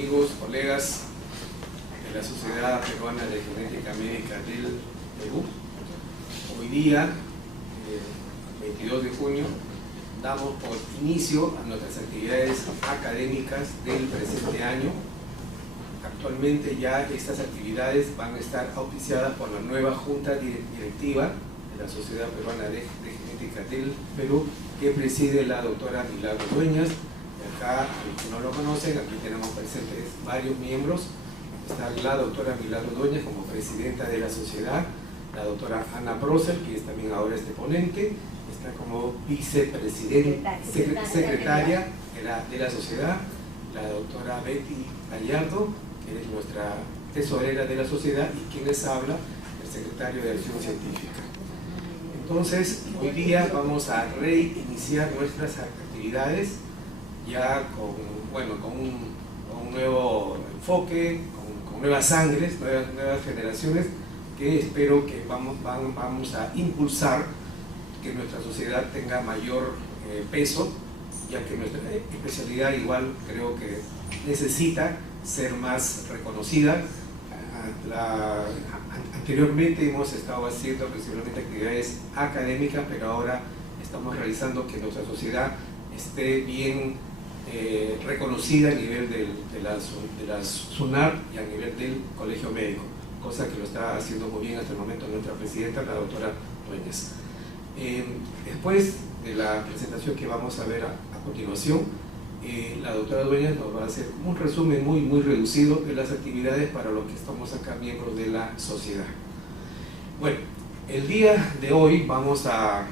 amigos, colegas de la Sociedad Peruana de Genética Médica del Perú. Hoy día, 22 de junio, damos por inicio a nuestras actividades académicas del presente año. Actualmente ya estas actividades van a estar auspiciadas por la nueva Junta Directiva de la Sociedad Peruana de Genética del Perú, que preside la doctora Milagro Dueñas. Acá, los que no lo conocen, aquí tenemos presentes varios miembros. Está la doctora Milagro Dueñas como presidenta de la sociedad, la doctora Ana Prosser, que es también ahora ponente, está como secretaria de la sociedad, la doctora Betty Gallardo, que es nuestra tesorera de la sociedad, y quien les habla, el secretario de Acción Científica. Entonces, hoy día vamos a reiniciar nuestras actividades ya con un nuevo enfoque, con nuevas sangres, nuevas generaciones, que espero que vamos a impulsar que nuestra sociedad tenga mayor peso, ya que nuestra especialidad igual creo que necesita ser más reconocida. Anteriormente hemos estado haciendo principalmente actividades académicas, pero ahora estamos realizando que nuestra sociedad esté bien reconocida a nivel de la SUNAR y a nivel del Colegio Médico, cosa que lo está haciendo muy bien hasta el momento nuestra presidenta, la doctora Dueñas. Después de la presentación que vamos a ver a continuación, la doctora Dueñas nos va a hacer un resumen muy reducido de las actividades para los que estamos acá miembros de la sociedad. Bueno, el día de hoy vamos a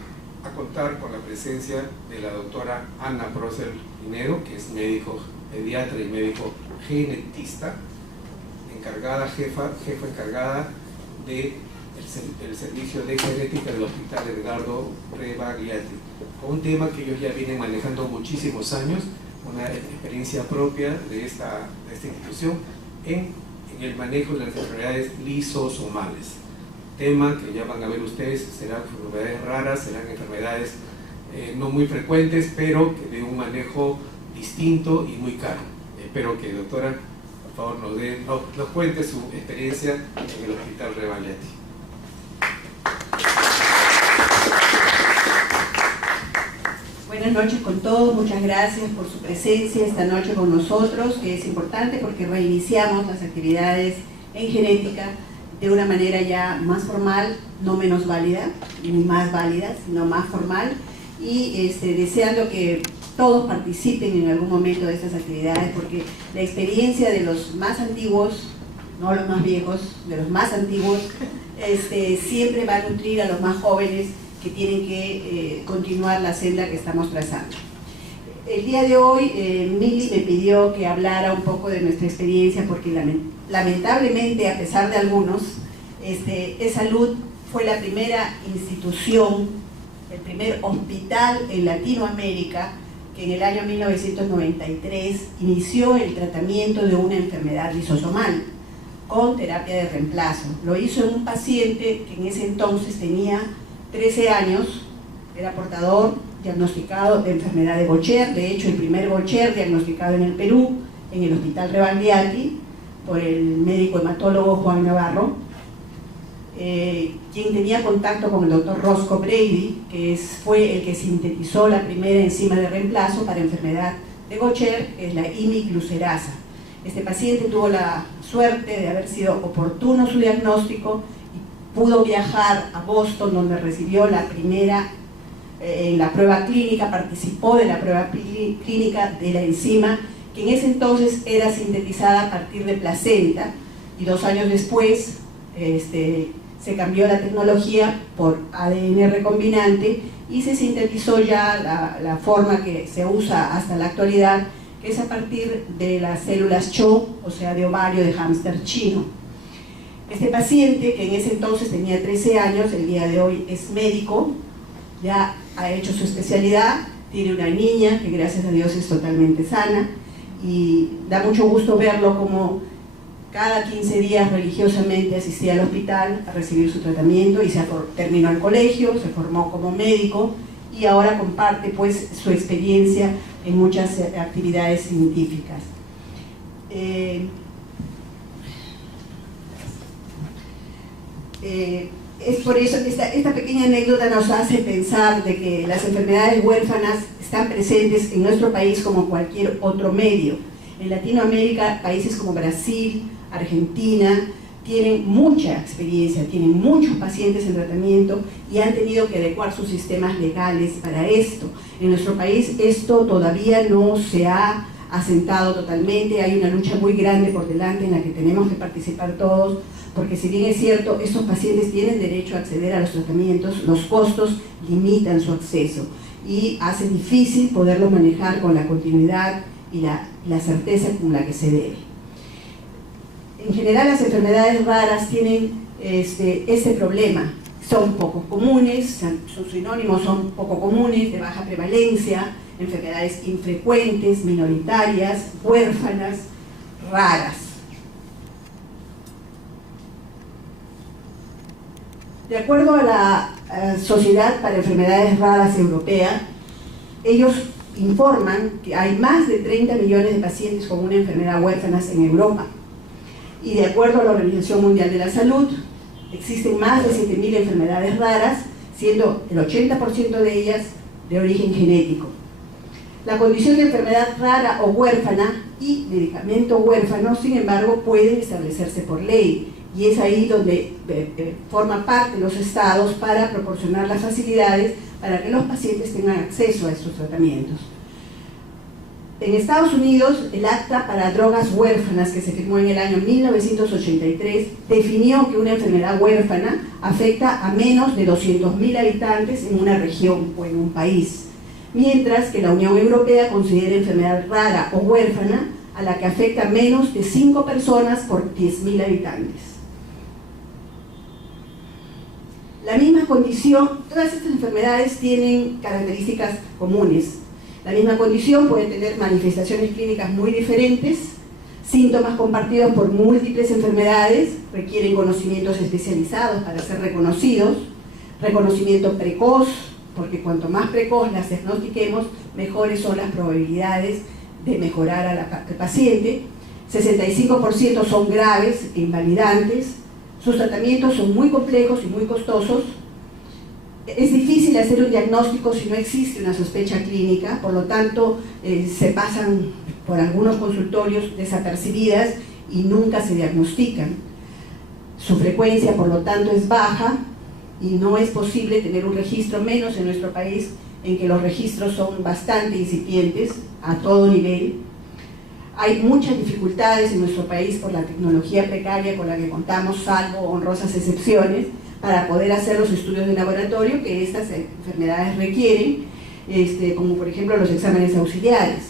contar con la presencia de la doctora Ana Prosser Pinedo, que es médico pediatra y médico genetista, jefa encargada del servicio de genética del Hospital Edgardo Rebagliati, con un tema que ellos ya vienen manejando muchísimos años, una experiencia propia de esta institución en el manejo de las enfermedades lisosomales. Tema que ya van a ver ustedes, serán enfermedades raras, serán enfermedades no muy frecuentes, pero que de un manejo distinto y muy caro. Espero que, doctora, por favor nos cuente su experiencia en el Hospital Rebagliati. Buenas noches con todos, muchas gracias por su presencia esta noche con nosotros, que es importante porque reiniciamos las actividades en genética de una manera ya más formal, no menos válida, ni más válida, sino más formal, y deseando que todos participen en algún momento de estas actividades, porque la experiencia de los más antiguos, no los más viejos, de los más antiguos, siempre va a nutrir a los más jóvenes que tienen que continuar la senda que estamos trazando. El día de hoy Mili me pidió que hablara un poco de nuestra experiencia porque lamentablemente, a pesar de algunos, E-Salud fue la primera institución, el primer hospital en Latinoamérica que en el año 1993 inició el tratamiento de una enfermedad lisosomal con terapia de reemplazo. Lo hizo en un paciente que en ese entonces tenía 13 años, era portador diagnosticado de enfermedad de Gaucher, de hecho el primer Gaucher diagnosticado en el Perú, en el Hospital Rebagliati, por el médico hematólogo Juan Navarro, quien tenía contacto con el doctor Roscoe Brady, que fue el que sintetizó la primera enzima de reemplazo para enfermedad de Gaucher, que es la imiglucerasa. Este paciente tuvo la suerte de haber sido oportuno su diagnóstico y pudo viajar a Boston, donde recibió la primera en la prueba clínica, participó de la prueba clínica de la enzima, que en ese entonces era sintetizada a partir de placenta, y 2 años después se cambió la tecnología por ADN recombinante y se sintetizó ya la forma que se usa hasta la actualidad, que es a partir de las células CHO, o sea, de ovario de hámster chino. Este paciente, que en ese entonces tenía 13 años, el día de hoy es médico, ya ha hecho su especialidad, tiene una niña que gracias a Dios es totalmente sana, y da mucho gusto verlo como cada 15 días religiosamente asistía al hospital a recibir su tratamiento y terminó el colegio, se formó como médico y ahora comparte pues su experiencia en muchas actividades científicas. Es por eso que esta pequeña anécdota nos hace pensar de que las enfermedades huérfanas están presentes en nuestro país como cualquier otro medio. En Latinoamérica, países como Brasil, Argentina, tienen mucha experiencia, tienen muchos pacientes en tratamiento y han tenido que adecuar sus sistemas legales para esto. En nuestro país esto todavía no se ha asentado totalmente, hay una lucha muy grande por delante en la que tenemos que participar todos, porque si bien es cierto, estos pacientes tienen derecho a acceder a los tratamientos, los costos limitan su acceso y hace difícil poderlo manejar con la continuidad y la certeza con la que se debe. En general, las enfermedades raras tienen este problema. Son poco comunes, sus sinónimos son poco comunes, de baja prevalencia, enfermedades infrecuentes, minoritarias, huérfanas, raras. De acuerdo a la Sociedad para Enfermedades Raras Europea, ellos informan que hay más de 30 millones de pacientes con una enfermedad huérfanas en Europa. Y de acuerdo a la Organización Mundial de la Salud, existen más de 7.000 enfermedades raras, siendo el 80% de ellas de origen genético. La condición de enfermedad rara o huérfana y medicamento huérfano, sin embargo, pueden establecerse por ley, y es ahí donde forma parte los estados para proporcionar las facilidades para que los pacientes tengan acceso a estos tratamientos. En Estados Unidos, el Acta para Drogas Huérfanas, que se firmó en el año 1983, definió que una enfermedad huérfana afecta a menos de 200.000 habitantes en una región o en un país, mientras que la Unión Europea considera enfermedad rara o huérfana a la que afecta a menos de 5 personas por 10.000 habitantes. La misma condición, todas estas enfermedades tienen características comunes. La misma condición puede tener manifestaciones clínicas muy diferentes, síntomas compartidos por múltiples enfermedades, requieren conocimientos especializados para ser reconocidos, reconocimiento precoz, porque cuanto más precoz las diagnostiquemos, mejores son las probabilidades de mejorar al paciente. 65% son graves e invalidantes, sus tratamientos son muy complejos y muy costosos. Es difícil hacer un diagnóstico si no existe una sospecha clínica, por lo tanto se pasan por algunos consultorios desapercibidas y nunca se diagnostican. Su frecuencia, por lo tanto, es baja y no es posible tener un registro, menos en nuestro país, en que los registros son bastante incipientes a todo nivel. Hay muchas dificultades en nuestro país por la tecnología precaria con la que contamos, salvo honrosas excepciones, para poder hacer los estudios de laboratorio que estas enfermedades requieren, como por ejemplo los exámenes auxiliares.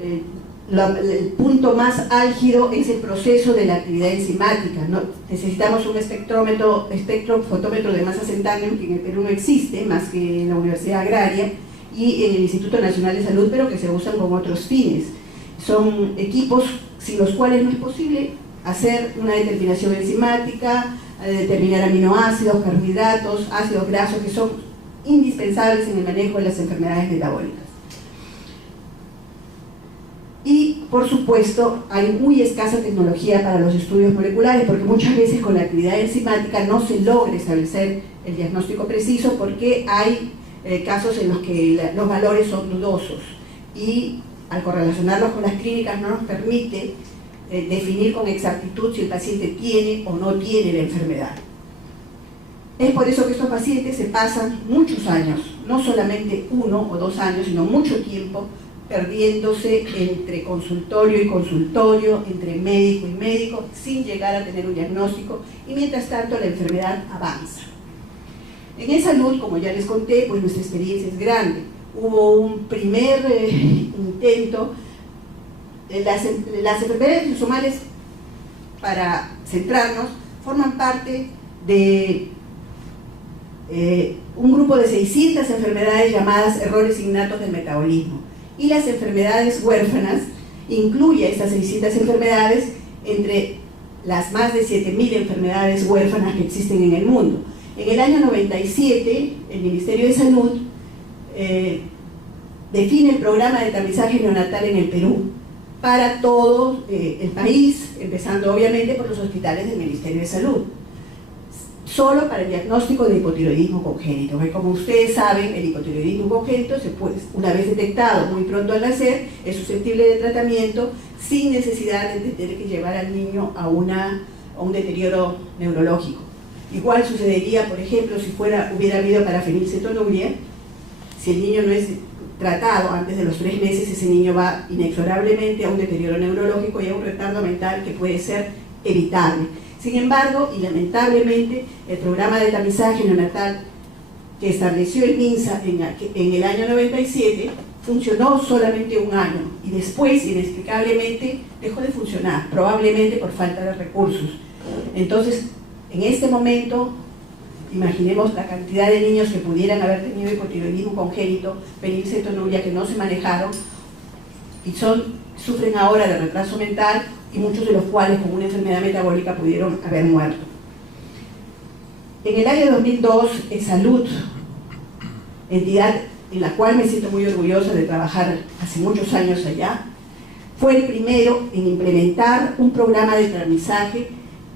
El punto más álgido es el proceso de la actividad enzimática, ¿no? Necesitamos un espectrofotómetro de masa centáneo, que en el Perú no existe, más que en la Universidad Agraria y en el Instituto Nacional de Salud, pero que se usan con otros fines. Son equipos sin los cuales no es posible hacer una determinación enzimática, determinar aminoácidos, carbohidratos, ácidos grasos, que son indispensables en el manejo de las enfermedades metabólicas. Y, por supuesto, hay muy escasa tecnología para los estudios moleculares, porque muchas veces con la actividad enzimática no se logra establecer el diagnóstico preciso, porque hay casos en los que los valores son dudosos, y al correlacionarlos con las clínicas no nos permite definir con exactitud si el paciente tiene o no tiene la enfermedad. Es por eso que estos pacientes se pasan muchos años, no solamente 1 o 2 años, sino mucho tiempo, perdiéndose entre consultorio y consultorio, entre médico y médico, sin llegar a tener un diagnóstico, y mientras tanto la enfermedad avanza. En salud, como ya les conté, pues nuestra experiencia es grande. Hubo un primer intento. Las enfermedades lisosomales, para centrarnos, forman parte de un grupo de 600 enfermedades llamadas errores innatos del metabolismo, y las enfermedades huérfanas incluye a estas 600 enfermedades entre las más de 7.000 enfermedades huérfanas que existen en el mundo. En el año 97, el Ministerio de Salud define el programa de tamizaje neonatal en el Perú, para todo el país, empezando obviamente por los hospitales del Ministerio de Salud, solo para el diagnóstico de hipotiroidismo congénito, porque como ustedes saben, el hipotiroidismo congénito se puede, una vez detectado muy pronto al nacer, es susceptible de tratamiento sin necesidad de tener que llevar al niño a un deterioro neurológico. Igual sucedería, por ejemplo, si hubiera habido parafenilcetonuria. Si el niño no es tratado antes de los 3 meses, ese niño va inexorablemente a un deterioro neurológico y a un retardo mental que puede ser evitable. Sin embargo, y lamentablemente, el programa de tamizaje neonatal que estableció el MINSA en el año 97 funcionó solamente 1 año y después, inexplicablemente, dejó de funcionar, probablemente por falta de recursos. Entonces, en este momento, imaginemos la cantidad de niños que pudieran haber tenido hipotiroidismo congénito, fenilcetonuria, que no se manejaron y sufren ahora de retraso mental, y muchos de los cuales con una enfermedad metabólica pudieron haber muerto. En el año 2002, Salud, entidad en la cual me siento muy orgullosa de trabajar hace muchos años allá, fue el primero en implementar un programa de tamizaje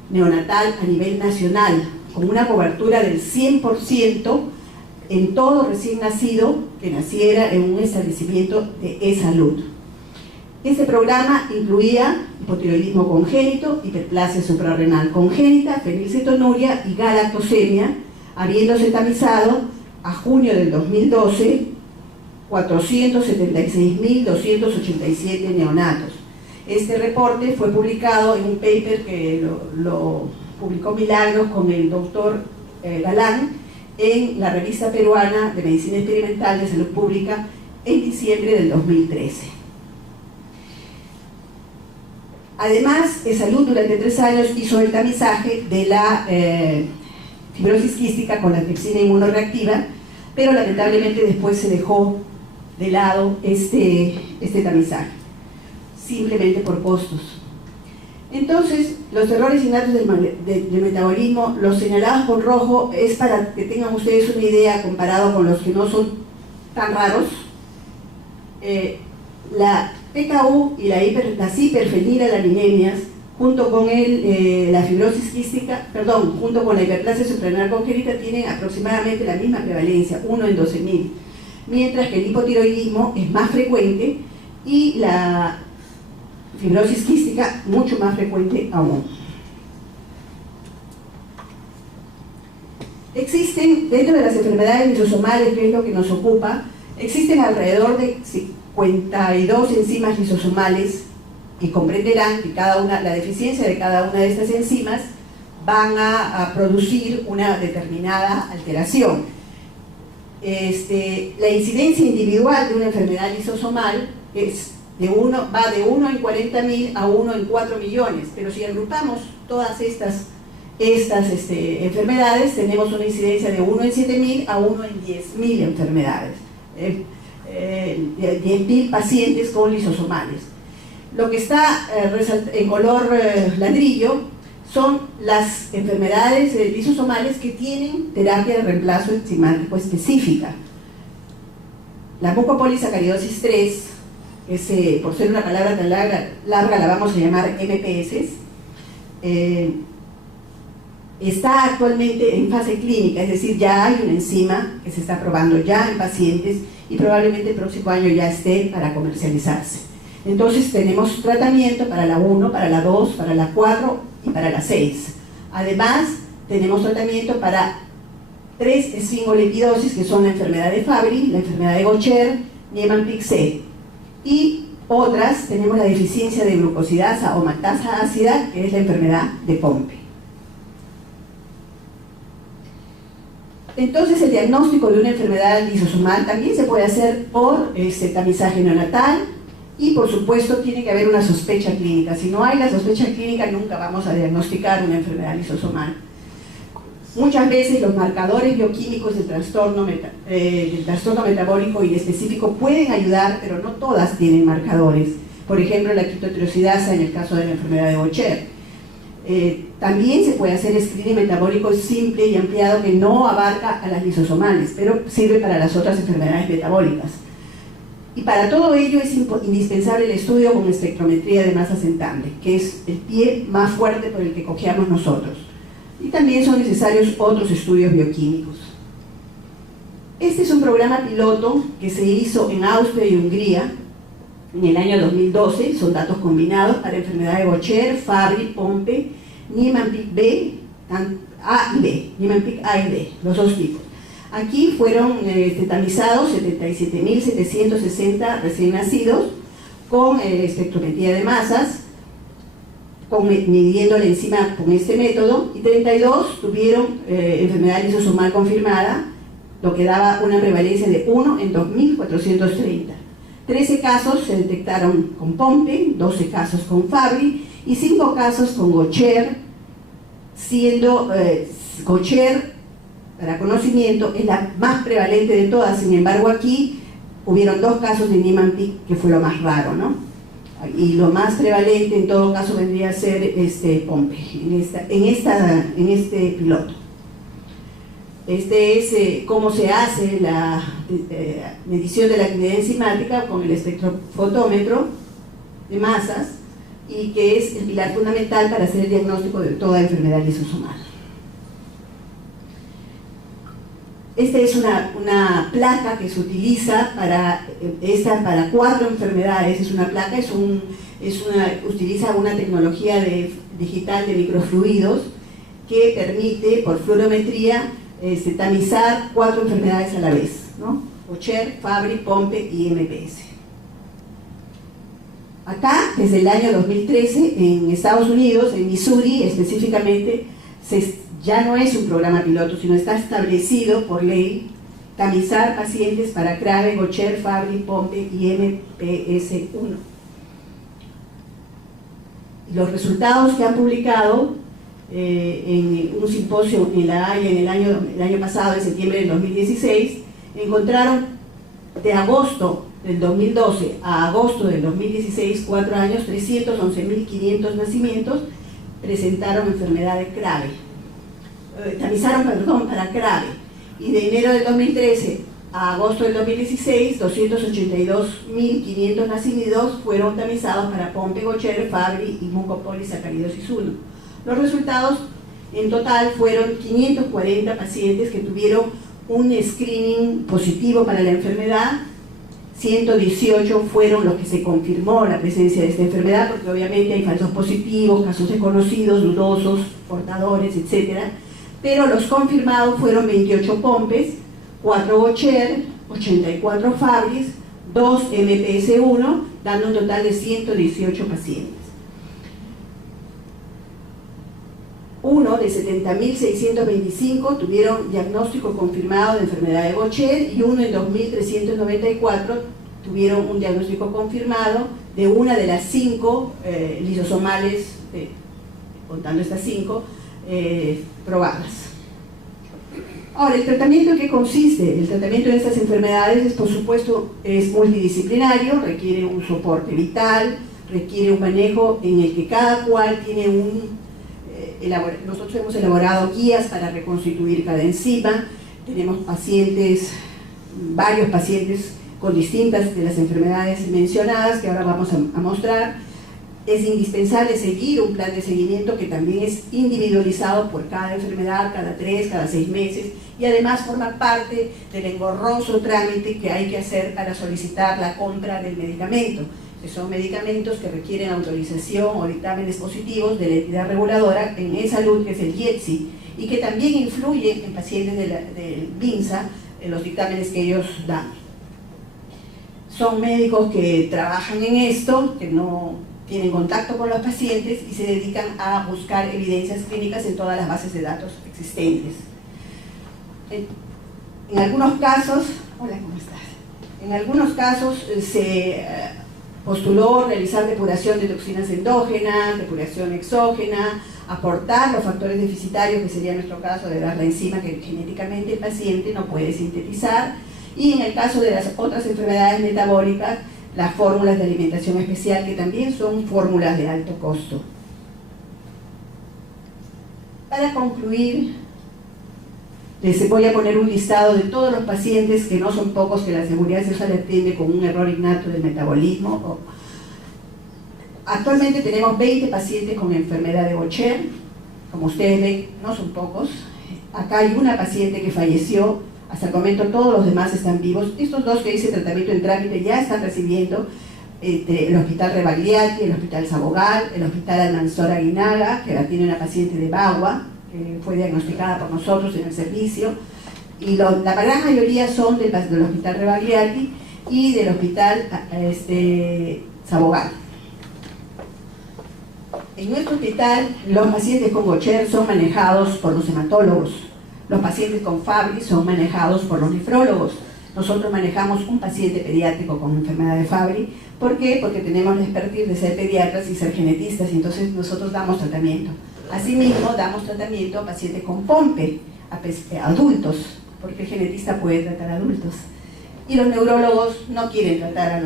neonatal a nivel nacional, con una cobertura del 100% en todo recién nacido que naciera en un establecimiento de Salud. Este programa incluía hipotiroidismo congénito, hiperplasia suprarrenal congénita, fenilcetonuria y galactosemia, habiéndose tamizado a junio del 2012 476.287 neonatos. Este reporte fue publicado en un paper que lo publicó Milagros con el doctor Galán en la revista peruana de Medicina Experimental de Salud Pública en diciembre del 2013. Además, Salud durante 3 años hizo el tamizaje de la fibrosis quística con la tripsina inmunoreactiva, pero lamentablemente después se dejó de lado este tamizaje, simplemente por costos. Entonces, los errores innatos del metabolismo, los señalados con rojo, es para que tengan ustedes una idea comparado con los que no son tan raros. La PKU y las hiperfenilalaniniemias, junto con la fibrosis quística, junto con la hiperplasia suprarrenal congénita, tienen aproximadamente la misma prevalencia, 1 en 12.000, mientras que el hipotiroidismo es más frecuente y la fibrosis quística mucho más frecuente aún. Existen, dentro de las enfermedades lisosomales, que es lo que nos ocupa, existen alrededor de 52 enzimas lisosomales, y comprenderán que la deficiencia de cada una de estas enzimas van a producir una determinada alteración. La incidencia individual de una enfermedad lisosomal va de 1 en 40.000 a 1 en 4 millones, pero si agrupamos todas estas enfermedades, tenemos una incidencia de 1 en 7.000 a 1 en 10.000 enfermedades, 10.000 pacientes con lisosomales. Lo que está en color ladrillo son las enfermedades lisosomales que tienen terapia de reemplazo enzimático específica. La mucopolisacaridosis 3, por ser una palabra tan larga la vamos a llamar MPS, está actualmente en fase clínica, es decir, ya hay una enzima que se está probando ya en pacientes y probablemente el próximo año ya esté para comercializarse. Entonces tenemos tratamiento para la 1, para la 2, para la 4 y para la 6. Además, tenemos tratamiento para 3 esfingolipidosis, que son la enfermedad de Fabry, la enfermedad de Gaucher, Niemann-Pick C. Y otras, tenemos la deficiencia de glucosidasa o maltasa ácida, que es la enfermedad de Pompe. Entonces, el diagnóstico de una enfermedad lisosomal también se puede hacer por tamizaje neonatal, y por supuesto tiene que haber una sospecha clínica. Si no hay la sospecha clínica, nunca vamos a diagnosticar una enfermedad lisosomal. Muchas veces los marcadores bioquímicos del trastorno metabólico y específico pueden ayudar, pero no todas tienen marcadores. Por ejemplo, la ketotirosidasa en el caso de la enfermedad de Gaucher. También se puede hacer screening metabólico simple y ampliado que no abarca a las lisosomales, pero sirve para las otras enfermedades metabólicas. Y para todo ello es indispensable el estudio con espectrometría de masa ascendente, que es el pie más fuerte por el que cojeamos nosotros. Y también son necesarios otros estudios bioquímicos. Este es un programa piloto que se hizo en Austria y Hungría en el año 2012, son datos combinados para enfermedad de Gaucher, Fabry, Pompe, Niemann-Pick B, A y B, Niemann-Pick A y B, los dos tipos. Aquí fueron tamizados 77.760 recién nacidos con espectrometría de masas, midiendo la enzima con este método, y 32 tuvieron enfermedad lisosomal confirmada, lo que daba una prevalencia de 1 en 2.430. 13 casos se detectaron con Pompe, 12 casos con Fabry y 5 casos con Gaucher, siendo Gaucher, para conocimiento, es la más prevalente de todas. Sin embargo, aquí hubieron 2 casos de Niemann-Pick, que fue lo más raro, ¿no? Y lo más prevalente en todo caso vendría a ser Pompe, en este piloto. Este es cómo se hace la medición de la actividad enzimática con el espectrofotómetro de masas, y que es el pilar fundamental para hacer el diagnóstico de toda enfermedad lisosomal. Esta es una placa que se utiliza para 4 enfermedades. Es una placa, utiliza una tecnología digital de microfluidos que permite, por fluorometría, tamizar 4 enfermedades a la vez, ¿no? Gaucher, Fabry, Pompe y MPS. Acá, desde el año 2013, en Estados Unidos, en Missouri específicamente, ya no es un programa piloto, sino está establecido por ley tamizar pacientes para Crabbe, Gaucher, Fabry, Pompe y MPS1. Los resultados que han publicado en un simposio en La Haya el año pasado, en septiembre del 2016, encontraron de agosto del 2012 a agosto del 2016, 4 años, 311.500 nacimientos presentaron enfermedad de Crabbe. Tamizaron, para Crabbe, y de enero del 2013 a agosto del 2016, 282.500 nacidos fueron tamizados para Pompe, Gaucher, Fabry y mucopolisacaridosis 1. Los resultados en total fueron 540 pacientes que tuvieron un screening positivo para la enfermedad. 118 fueron los que se confirmó la presencia de esta enfermedad, porque obviamente hay falsos positivos, casos desconocidos, dudosos, portadores, etc. Pero los confirmados fueron 28 Pompes, 4 Gaucher, 84 Fabrys, 2 MPS1, dando un total de 118 pacientes. Uno de 70.625 tuvieron diagnóstico confirmado de enfermedad de Gaucher, y uno en 2.394 tuvieron un diagnóstico confirmado de una de las 5 lisosomales, contando estas 5, probadas. Ahora, ¿el tratamiento en qué consiste? El tratamiento de estas enfermedades, por supuesto, es multidisciplinario, requiere un soporte vital, requiere un manejo en el que cada cual tiene nosotros hemos elaborado guías para reconstituir cada enzima. Tenemos varios pacientes con distintas de las enfermedades mencionadas, que ahora vamos a mostrar. Es indispensable seguir un plan de seguimiento que también es individualizado por cada enfermedad, cada 3, cada 6 meses, y además forma parte del engorroso trámite que hay que hacer para solicitar la compra del medicamento, que son medicamentos que requieren autorización o dictámenes positivos de la entidad reguladora en salud, que es el IETSI, y que también influyen en pacientes del BINSA, en los dictámenes que ellos dan. Son médicos que trabajan en esto, que no tienen contacto con los pacientes y se dedican a buscar evidencias clínicas en todas las bases de datos existentes. En algunos casos, hola, ¿cómo estás? En algunos casos se postuló realizar depuración de toxinas endógenas, depuración exógena, aportar los factores deficitarios, que sería nuestro caso de dar la enzima que genéticamente el paciente no puede sintetizar, y en el caso de las otras enfermedades metabólicas, las fórmulas de alimentación especial, que también son fórmulas de alto costo. Para concluir, Les voy a poner un listado de todos los pacientes, que no son pocos, que la seguridad social atiende con un error innato del metabolismo. Actualmente tenemos 20 pacientes con enfermedad de Gaucher. Como ustedes ven, no son pocos. Acá hay una paciente que falleció. Hasta el momento todos los demás están vivos. Estos dos que hice tratamiento en trámite ya están recibiendo el Hospital Rebagliati, el Hospital Sabogal, el Hospital Almanzora Aguinaga, que la tiene una paciente de Bagua, que fue diagnosticada por nosotros en el servicio, y la gran mayoría son del Hospital Rebagliati y del Hospital Sabogal. En nuestro hospital, los pacientes con Gaucher son manejados por los hematólogos, los pacientes con Fabry son manejados por los nefrólogos. Nosotros manejamos un paciente pediátrico con enfermedad de Fabry. ¿Por qué? Porque tenemos la expertise de ser pediatras y ser genetistas, y entonces nosotros damos tratamiento. Asimismo, damos tratamiento a pacientes con POMPE, a adultos, porque el genetista puede tratar a adultos. Y los neurólogos no quieren tratar a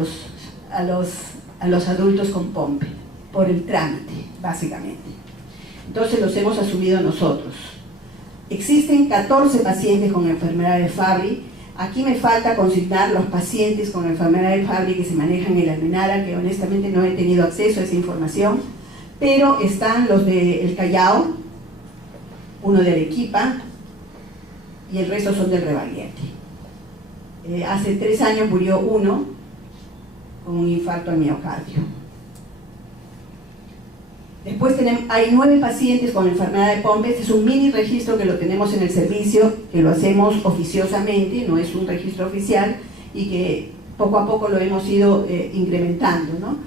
los adultos con POMPE, por el trámite, básicamente. Entonces los hemos asumido nosotros. Existen 14 pacientes con enfermedad de Fabry. Aquí me falta consignar los pacientes con enfermedad de Fabry que se manejan en la Almenara, que honestamente no he tenido acceso a esa información, pero están los del Callao, uno de Arequipa, y el resto son del Rebagliati. Hace 3 años murió uno con un infarto al miocardio. Después hay 9 pacientes con enfermedad de Pompe. Este es un mini registro que lo tenemos en el servicio, que lo hacemos oficiosamente, no es un registro oficial, y que poco a poco lo hemos ido incrementando, ¿no?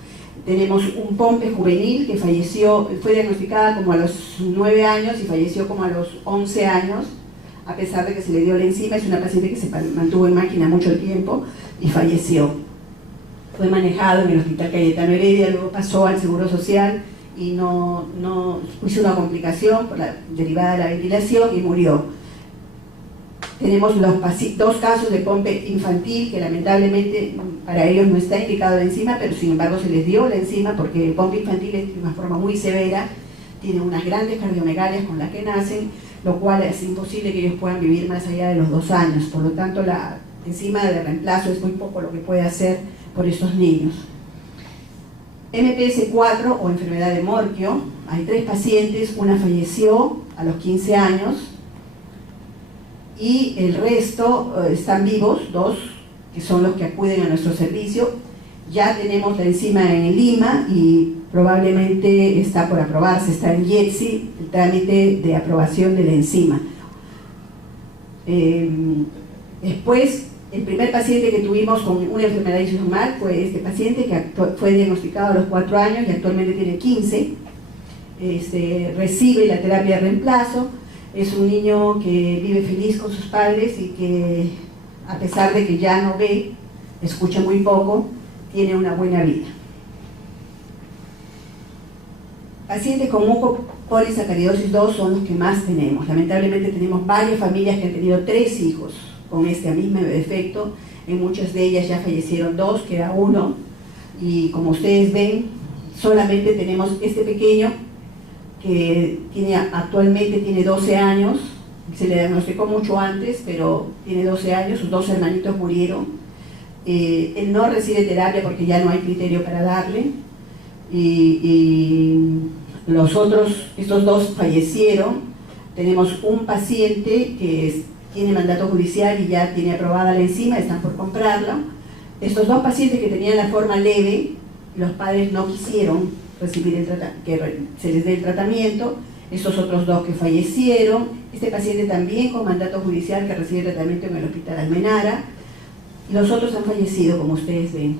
Tenemos un Pompe juvenil que falleció, fue diagnosticada como a los 9 años y falleció como a los 11 años, a pesar de que se le dio la enzima. Es una paciente que se mantuvo en máquina mucho tiempo y falleció. Fue manejado en el Hospital Cayetano Heredia, luego pasó al Seguro Social y no hizo una complicación derivada de la ventilación y murió. Tenemos los 2 casos de Pompe infantil, que lamentablemente para ellos no está indicado la enzima, pero sin embargo se les dio la enzima, porque el Pompe infantil es de una forma muy severa, tiene unas grandes cardiomegalias con las que nacen, lo cual es imposible que ellos puedan vivir más allá de los 2 años. Por lo tanto, la enzima de reemplazo es muy poco lo que puede hacer por estos niños. MPS 4 o enfermedad de Morquio, hay 3 pacientes, una falleció a los 15 años y el resto están vivos, 2, que son los que acuden a nuestro servicio. Ya tenemos la enzima en Lima y probablemente está por aprobarse, está en IETSI, el trámite de aprobación de la enzima. Después, el primer paciente que tuvimos con una enfermedad isosomal fue este paciente, que fue diagnosticado a los 4 años y actualmente tiene 15. Recibe la terapia de reemplazo. Es un niño que vive feliz con sus padres y que, a pesar de que ya no ve, escucha muy poco, tiene una buena vida. Pacientes con mucopolisacaridosis 2 son los que más tenemos. Lamentablemente tenemos varias familias que han tenido 3 hijos con este mismo defecto. En muchas de ellas ya fallecieron 2, queda 1, y como ustedes ven, solamente tenemos este pequeño que actualmente tiene 12 años, se le diagnosticó mucho antes, pero tiene 12 años, sus 2 hermanitos murieron. Él no recibe terapia porque ya no hay criterio para darle, y estos 2 fallecieron. Tenemos un paciente que tiene mandato judicial y ya tiene aprobada la enzima, están por comprarla. Estos 2 pacientes que tenían la forma leve, los padres no quisieron recibir que se les dé el tratamiento. Estos otros 2 que fallecieron. Este paciente también con mandato judicial, que recibe tratamiento en el Hospital Almenara. Y los otros han fallecido, como ustedes ven.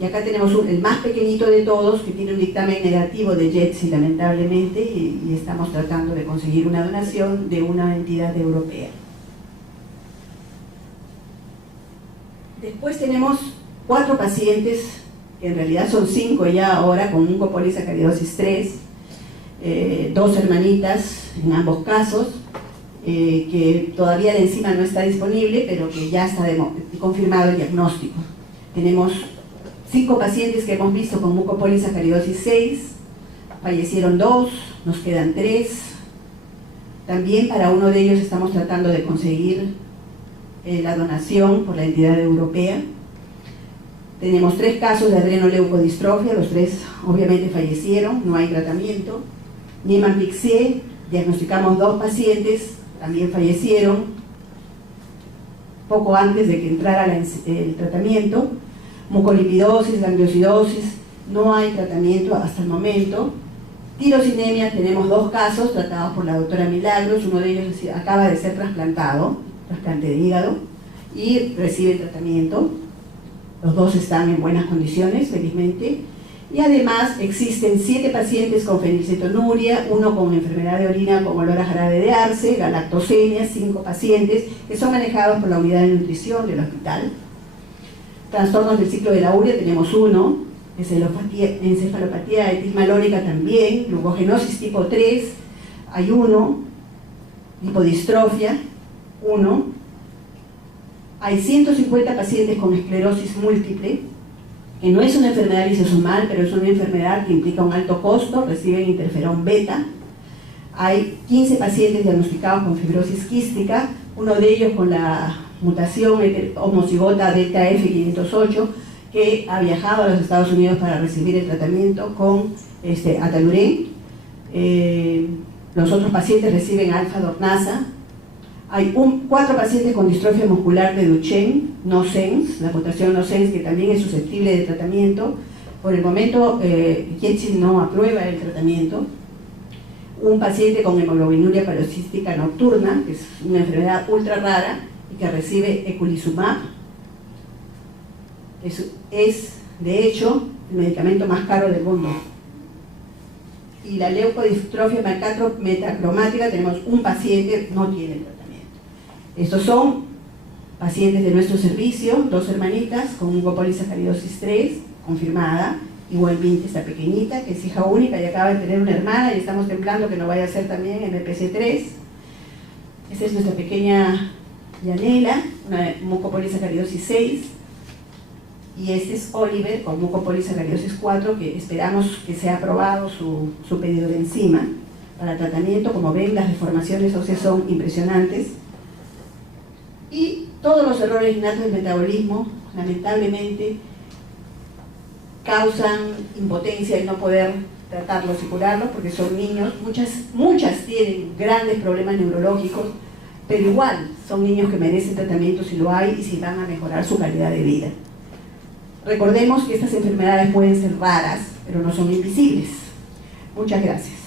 Y acá tenemos el más pequeñito de todos, que tiene un dictamen negativo de IETSI, lamentablemente, y estamos tratando de conseguir una donación de una entidad europea. Después tenemos 4 pacientes, que en realidad son 5 ya ahora, con mucopolisacaridosis 3, 2 hermanitas en ambos casos, que todavía la enzima no está disponible, pero que ya está confirmado el diagnóstico. Tenemos 5 pacientes que hemos visto con mucopolisacaridosis 6, fallecieron 2, nos quedan 3. También para uno de ellos estamos tratando de conseguir la donación por la entidad europea. Tenemos 3 casos de adrenoleucodistrofia, los 3 obviamente fallecieron, no hay tratamiento. Niemann-Pixier, diagnosticamos 2 pacientes, también fallecieron poco antes de que entrara el tratamiento. Mucolipidosis, gangliosidosis, no hay tratamiento hasta el momento. Tirosinemia, tenemos 2 casos tratados por la doctora Milagros, uno de ellos acaba de ser trasplante de hígado, y recibe tratamiento. Los 2 están en buenas condiciones, felizmente. Y además existen 7 pacientes con fenilcetonuria, 1 con enfermedad de orina con olor a jarabe de arce, galactosemia, 5 pacientes que son manejados por la unidad de nutrición del hospital. Trastornos del ciclo de la urea tenemos 1, encefalopatía epismalónica también, glucogenosis tipo 3, hay 1, lipodistrofia, 1, hay 150 pacientes con esclerosis múltiple, que no es una enfermedad lisosomal, pero es una enfermedad que implica un alto costo, reciben interferón beta. Hay 15 pacientes diagnosticados con fibrosis quística, uno de ellos con la mutación homocigota delta F508, que ha viajado a los Estados Unidos para recibir el tratamiento con Ataluren. Los otros pacientes reciben alfa-dornasa. Hay 4 pacientes con distrofia muscular de Duchenne, no-sense, la mutación no-sense, que también es susceptible de tratamiento. Por el momento, Yetsin no aprueba el tratamiento. Un paciente con hemoglobinuria paroxística nocturna, que es una enfermedad ultra rara y que recibe eculizumab. Es, de hecho, el medicamento más caro del mundo. Y la leucodistrofia metacromática, tenemos un paciente, no tiene tratamiento. Estos son pacientes de nuestro servicio, 2 hermanitas con mucopolisacaridosis 3, confirmada, igualmente esta pequeñita, que es hija única y acaba de tener una hermana y estamos templando que no vaya a ser también MPC3. Esta es nuestra pequeña Yanela, una mucopolisacaridosis 6. Y este es Oliver con mucopolisacaridosis 4, que esperamos que sea aprobado su pedido de enzima para tratamiento. Como ven, las deformaciones óseas son impresionantes. Y todos los errores innatos del metabolismo, lamentablemente, causan impotencia y no poder tratarlos y curarlos, porque son niños, muchas tienen grandes problemas neurológicos, pero igual son niños que merecen tratamiento si lo hay y si van a mejorar su calidad de vida. Recordemos que estas enfermedades pueden ser raras, pero no son invisibles. Muchas gracias.